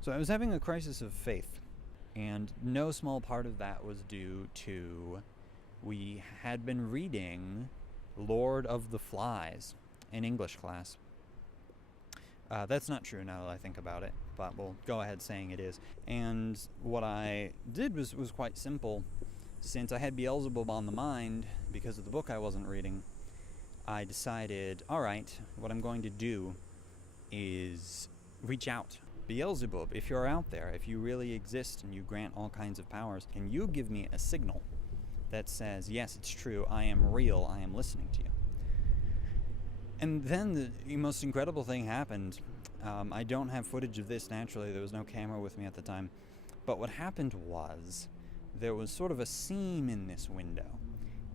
So I was having a crisis of faith, and no small part of that was due to we had been reading Lord of the Flies in English class. That's not true now that I think about it, but we'll go ahead saying it is. And what I did was quite simple. Since I had Beelzebub on the mind because of the book I wasn't reading, I decided, alright, what I'm going to do is reach out. Beelzebub, if you're out there, if you really exist and you grant all kinds of powers, can you give me a signal that says, yes, it's true, I am real, I am listening to you? And then the most incredible thing happened. I don't have footage of this naturally, there was no camera with me at the time. But what happened was, there was sort of a seam in this window,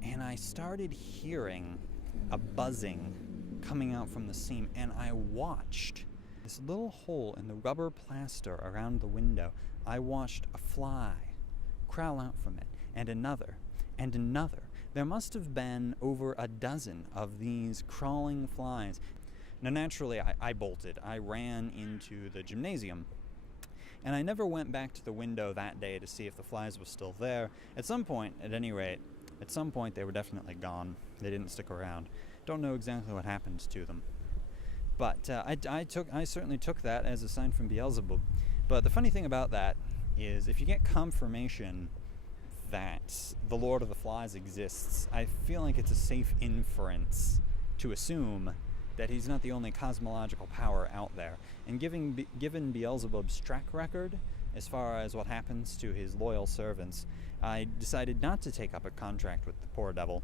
and I started hearing a buzzing coming out from the seam, and I watched this little hole in the rubber plaster around the window. I watched a fly crawl out from it, and another, and another. There must have been over a dozen of these crawling flies. Now, naturally, I bolted. I ran into the gymnasium, and I never went back to the window that day to see if the flies were still there. At some point, at any rate, at some point they were definitely gone. They didn't stick around. Don't know exactly what happened to them. But I certainly took that as a sign from Beelzebub. But the funny thing about that is, if you get confirmation that the Lord of the Flies exists, I feel like it's a safe inference to assume that he's not the only cosmological power out there. And given Beelzebub's track record, as far as what happens to his loyal servants, I decided not to take up a contract with the poor devil.